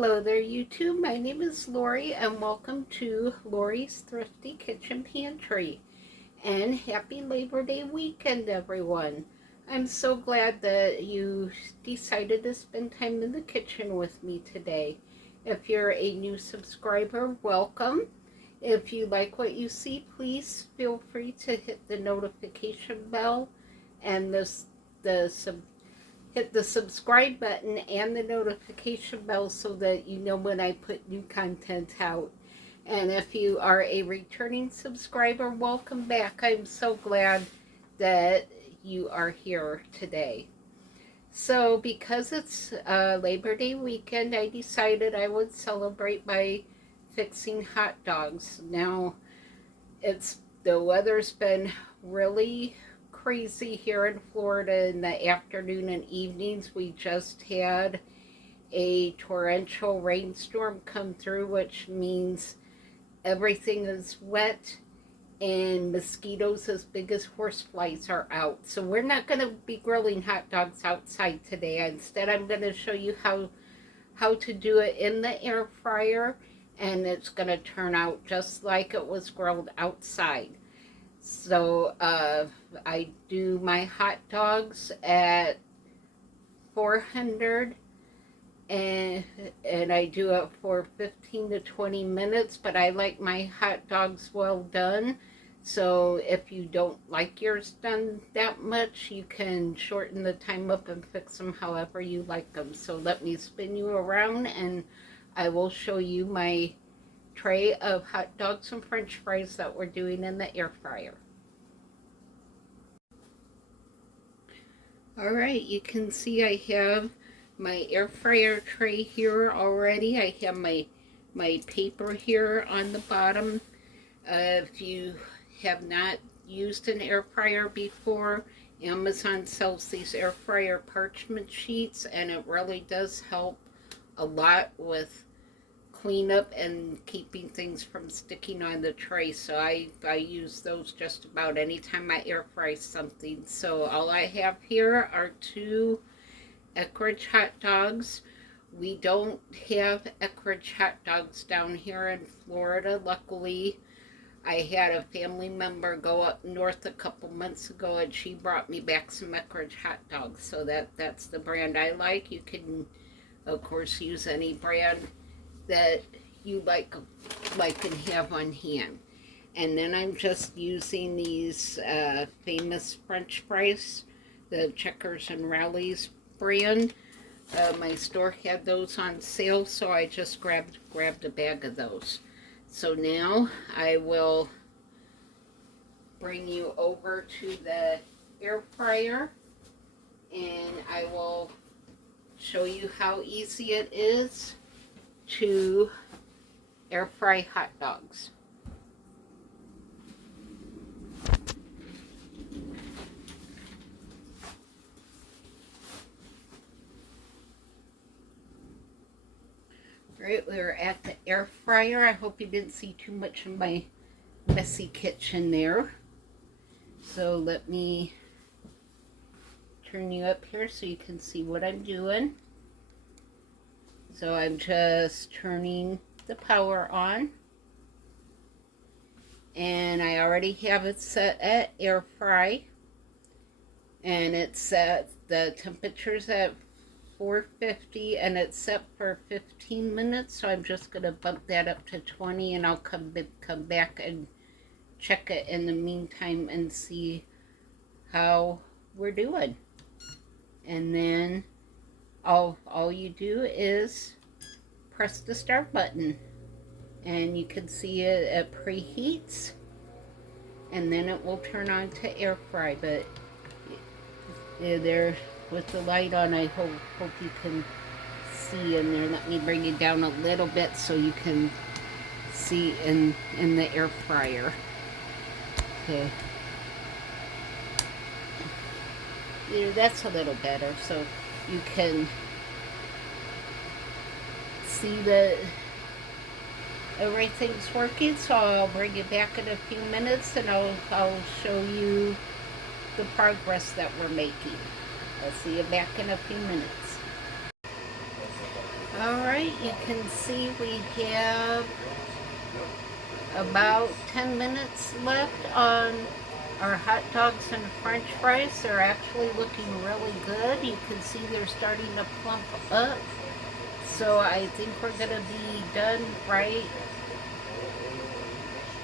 Hello there YouTube, my name is Lori and welcome to Lori's Thrifty Kitchen Pantry. And happy Labor Day weekend everyone. I'm so glad that you decided to spend time in the kitchen with me today. If you're a new subscriber, welcome. If you like what you see, please feel free to hit the notification bell and hit the subscribe button and the notification bell so that you know when I put new content out. And if you are a returning subscriber, welcome back. I'm so glad that you are here today. So because it's Labor Day weekend, I decided I would celebrate by fixing hot dogs. Now, the weather's been really crazy here in Florida in the afternoon and evenings. We just had a torrential rainstorm come through, which means everything is wet and mosquitoes as big as horseflies are out. So we're not going to be grilling hot dogs outside today. Instead, I'm going to show you how to do it in the air fryer, and it's going to turn out just like it was grilled outside. So I do my hot dogs at 400 and I do it for 15 to 20 minutes, but I like my hot dogs well done. So if you don't like yours done that much, you can shorten the time up and fix them however you like them. So let me spin you around and I will show you my tray of hot dogs and french fries that we're doing in the air fryer. Alright, you can see I have my air fryer tray here already. I have my paper here on the bottom. If you have not used an air fryer before, Amazon sells these air fryer parchment sheets, and it really does help a lot with cleanup and keeping things from sticking on the tray. So I use those just about anytime I air fry something. So all I have here are 2 Eckrich hot dogs. We don't have Eckrich hot dogs down here in Florida. Luckily, I had a family member go up north a couple months ago and she brought me back some Eckrich hot dogs. So that's the brand I like. You can, of course, use any brand that you like and have on hand. And then I'm just using these famous french fries, the Checkers and Rallies brand. My store had those on sale, so I just grabbed a bag of those. So now I will bring you over to the air fryer and I will show you how easy it is to air fry hot dogs. Alright, we're at the air fryer. I hope you didn't see too much of my messy kitchen there. So let me turn you up here so you can see what I'm doing. So I'm just turning the power on. And I already have it set at air fry. And it's set, the temperature's at 450 and it's set for 15 minutes. So I'm just going to bump that up to 20 and I'll come back and check it in the meantime and see how we're doing. And then all you do is press the start button and you can see it preheats and then it will turn on to air fry. But there with the light on, I hope you can see in there. Let me bring it down a little bit so you can see in the air fryer. Okay. Yeah, that's a little better, so you can see that everything's working. So I'll bring it back in a few minutes and I'll show you the progress that we're making. I'll see you back in a few minutes. Alright, you can see we have about 10 minutes left on our hot dogs and french fries. They're actually looking really good. You can see they're starting to plump up. So I think we're going to be done right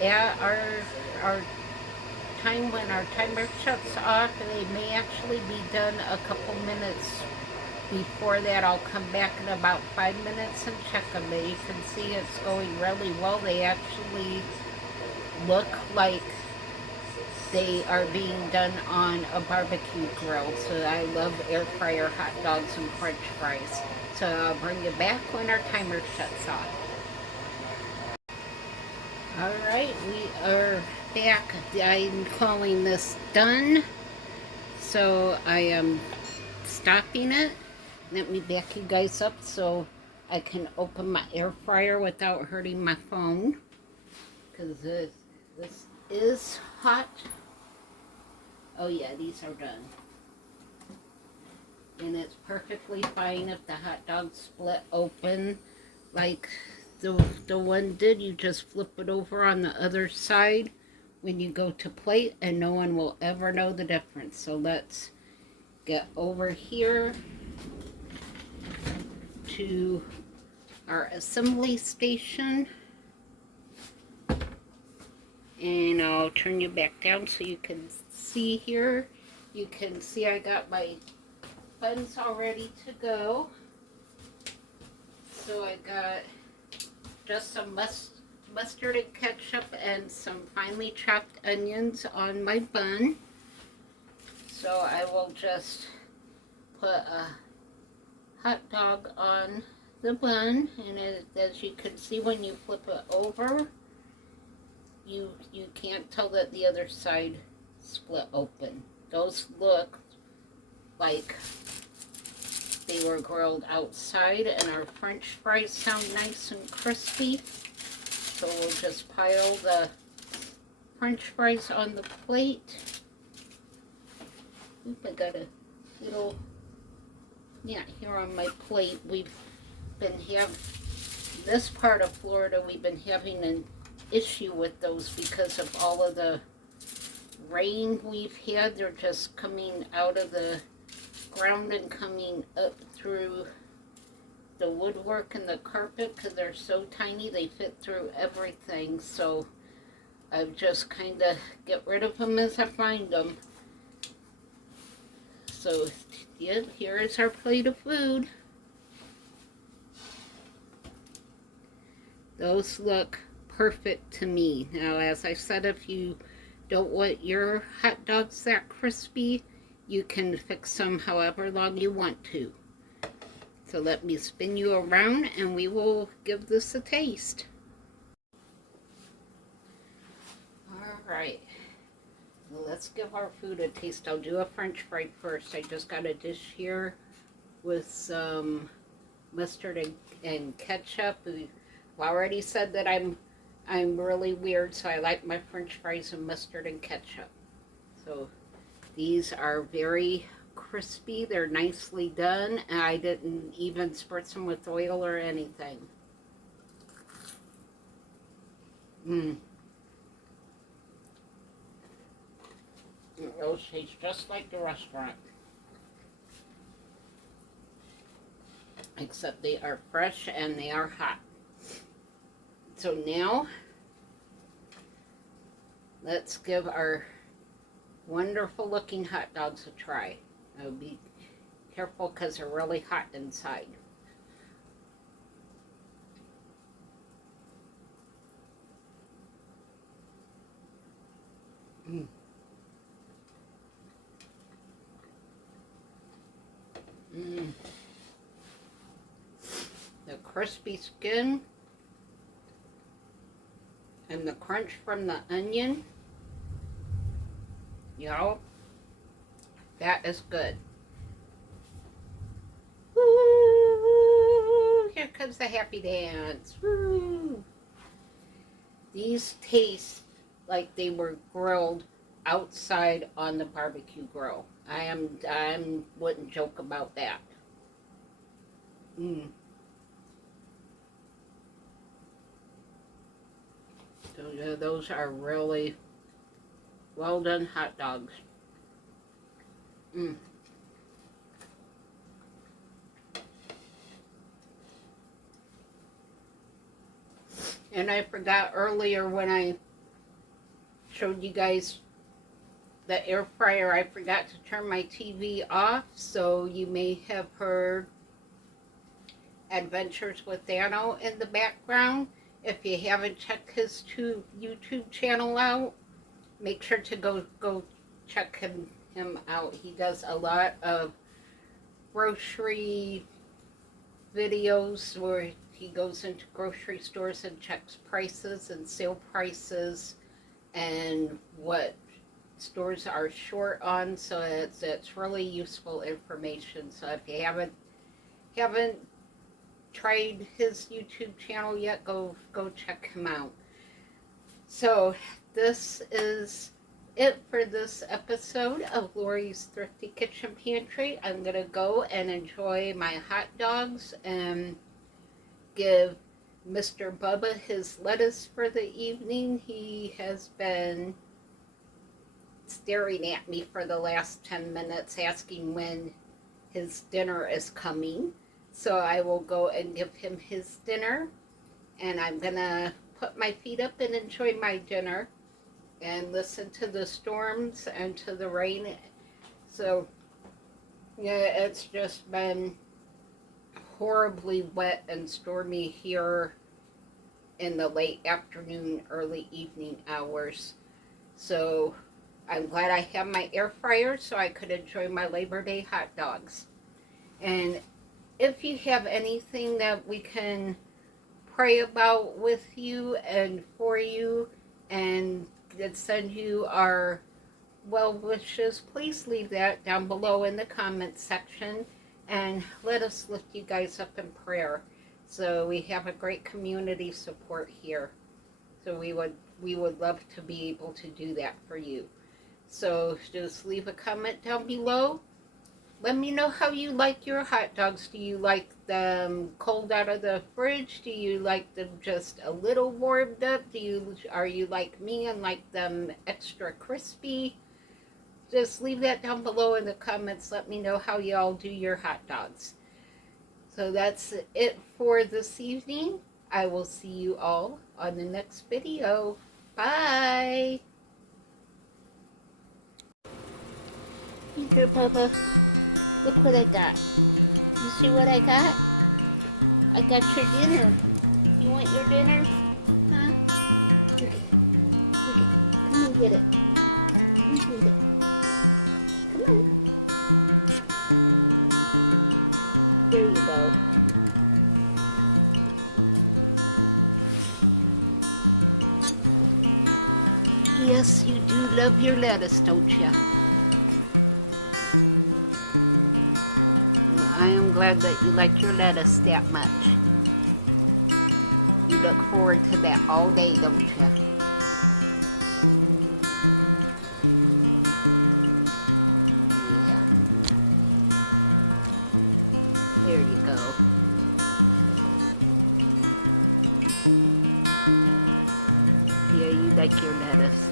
at our time when our timer shuts off. They may actually be done a couple minutes before that. I'll come back in about 5 minutes and check them. But you can see it's going really well. They actually look like they are being done on a barbecue grill. So I love air fryer hot dogs and french fries. So I'll bring you back when our timer shuts off. Alright, we are back. I'm calling this done. So I am stopping it. Let me back you guys up so I can open my air fryer without hurting my phone. Because this is hot. Oh yeah, these are done. And it's perfectly fine if the hot dog split open like the one did. You just flip it over on the other side when you go to plate and no one will ever know the difference. So let's get over here to our assembly station. And I'll turn you back down so you can see here. You can see I got my buns all ready to go. So I got just some mustard and ketchup and some finely chopped onions on my bun. So I will just put a hot dog on the bun, and as you can see when you flip it over, you can't tell that the other side split open. Those look like they were grilled outside, and our french fries sound nice and crispy. So we'll just pile the french fries on the plate. Oop, I got a little, yeah, here on my plate. We've been this part of Florida, we've been having an issue with those because of all of the rain we've had. They're just coming out of the ground and coming up through the woodwork and the carpet because they're so tiny they fit through everything. So I've just kind of get rid of them as I find them. So yeah, here is our plate of food. Those look perfect to me. Now, as I said, if you don't want your hot dogs that crispy, you can fix them however long you want to. So let me spin you around and we will give this a taste. Alright, well, let's give our food a taste. I'll do a french fry first. I just got a dish here with some mustard and ketchup. I've already said that I'm really weird, so I like my french fries and mustard and ketchup. So these are very crispy. They're nicely done, and I didn't even spritz them with oil or anything. Those taste just like the restaurant. Except they are fresh and they are hot. So now, let's give our wonderful looking hot dogs a try. I'll be careful because they're really hot inside. The crispy skin and the crunch from the onion, y'all, that is good. Woo! Here comes the happy dance. Woo! These taste like they were grilled outside on the barbecue grill. I wouldn't joke about that. Those are really well done hot dogs. Mm. And I forgot earlier when I showed you guys the air fryer, I forgot to turn my TV off, so you may have heard Adventures with Danno in the background. If you haven't checked his YouTube channel out, make sure to go check him out. He does a lot of grocery videos where he goes into grocery stores and checks prices and sale prices and what stores are short on. So it's really useful information. So if you haven't tried his YouTube channel yet, go check him out. So this is it for this episode of Lori's Thrifty Kitchen Pantry. I'm gonna go and enjoy my hot dogs and give Mr. Bubba his lettuce for the evening. He has been staring at me for the last 10 minutes asking when his dinner is coming. So I will go and give him his dinner, and I'm gonna put my feet up and enjoy my dinner and listen to the storms and to the rain. So yeah, it's just been horribly wet and stormy here in the late afternoon, early evening hours. So I'm glad I have my air fryer so I could enjoy my Labor Day hot dogs. And if you have anything that we can pray about with you and for you and send you our well wishes, please leave that down below in the comments section and let us lift you guys up in prayer. So we have a great community support here. So we would love to be able to do that for you. So just leave a comment down below. Let me know how you like your hot dogs. Do you like them cold out of the fridge? Do you like them just a little warmed up? Are you like me and like them extra crispy? Just leave that down below in the comments. Let me know how y'all do your hot dogs. So that's it for this evening. I will see you all on the next video. Bye! Here, Bubba. Look what I got. You see what I got? I got your dinner. You want your dinner? Huh? Look. Come and get it. Come and get it. Come on. There you go. Yes, you do love your lettuce, don't you? I am glad that you like your lettuce that much. You look forward to that all day, don't you? Yeah. There you go. Yeah, you like your lettuce.